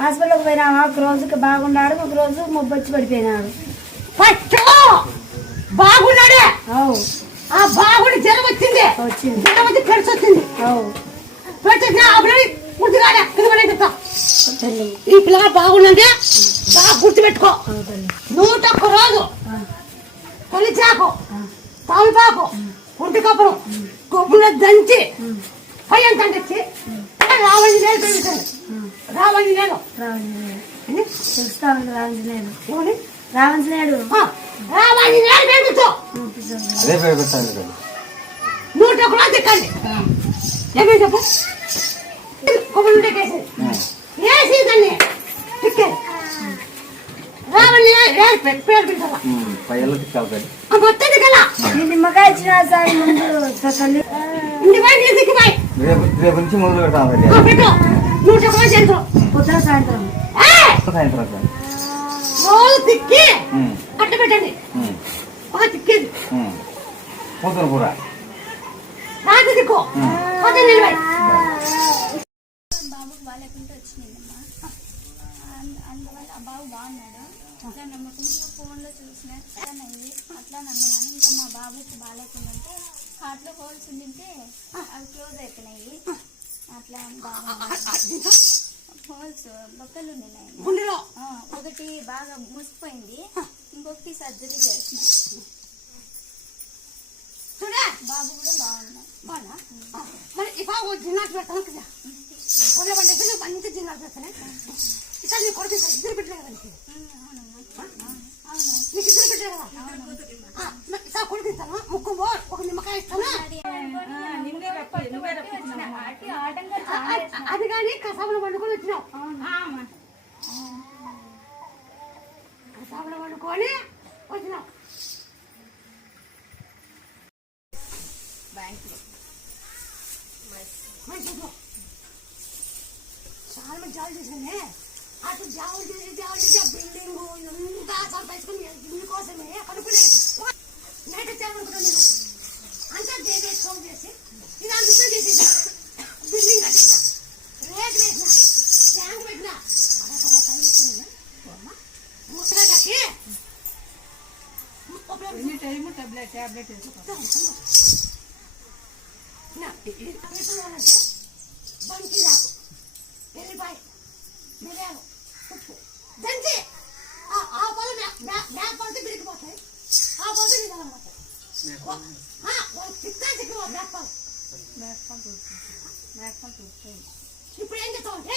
హాస్పిటల్కి పోయినామా, ఒక రోజుకి బాగున్నాడు, ఒక రోజు మొబ్బొచ్చి పడిపోయినాడు. ఫస్ట్ బాగున్నాడే, ఆ బాగుండి జ్వరం వచ్చింది, జ్వరం వచ్చి పెరుసు వచ్చింది. ఈ పిల్లగా బాగుందంటే బాగా గుర్తుపెట్టుకో. 101 రోజు తొలిచాకు, తాలిపాకు, ఒంటికప్పును కొబ్బున దంచి పయ్యం తండ్రి రావంజనేయులు పెరుగుతుంది. రావంజనేయులు తెలుస్తా ఉంది. రావంజనేయులు రావంజనేయులు పెరుగుతూ 101 రోజు తిక్కండి. ఏమేమి చెప్పు, కొబ్బరి వేసి వేసి దాన్ని తిక్కే నిమ్మకాయ ఇచ్చిన సార్ ముందు రేపు నుంచి మొదలు పెడతాం. పొద్దున సాయంత్రం రోజు తిక్కి అట్ట పెట్టండి. తిక్కేది పొద్దున కూర రాత్రి తిక్కు నిలబడి. బాబుకి బాగాలేకుండా వచ్చినాయమ్మా, అందువల్ల ఆ బాబు బాగున్నాడు. అట్లా నమ్మకంగా ఫోన్లో చూసిన అయ్యి అట్లా నమ్మనాను. ఇంకా మా బాబుకి బాగాలేకుందంటే హార్ట్లో హోల్స్ ఉండింటే అవి క్లోజ్ అయిపోయినాయి. అట్లా హోల్స్ బొక్కలు ఉన్నాయి. ఒకటి బాగా మూసిపోయింది, ఇంకొకటి సర్జరీ చేసిన. బాబు కూడా బాగున్నాడు. మరి ఈ బాబు జిన్నాలు పెడతాను కదా, మంచి జిన్నాలు పెడతానే. ఇక్కడ నీ కొడుకు ఇద్దరు పెట్టలే కదా, నీకు ఇద్దరు పెట్టలే కదా. కొడుకు ఇస్తాను, ముక్కు ఒక నిమ్మకాయ ఇస్తాను. అది కానీ కసాపులో వండుకొని వచ్చినావు. కసాపులో వండుకొని వచ్చినావు. చాలా మంది జాబులు చేశానే. అటు జాబులు చేసి బిల్డింగ్ ఎంత సంపాదించుకుని దీనికోసమే కనుక్కునే నైట్ వచ్చామనుకుంటా. నేను అంతా ఫోన్ చేసి ఇది అంతా చేసేసా. బిల్డింగ్ కట్టించిన, రేట్ వేసిన, ట్యాంక్ పెట్టిన, అలా చదివిస్తున్నాను. ముసగా కట్టి టాబ్లెట్ బంకి రాకు, ఎల్లిపాయ, మిరియాలు, ఉప్పు దంచి ఆ పొలం బ్యాగ్ పడితే బిరిగిపోతాయి. ఆ పొలం నిలబడతాయి. ఇప్పుడు ఏం చేస్తావు అంటే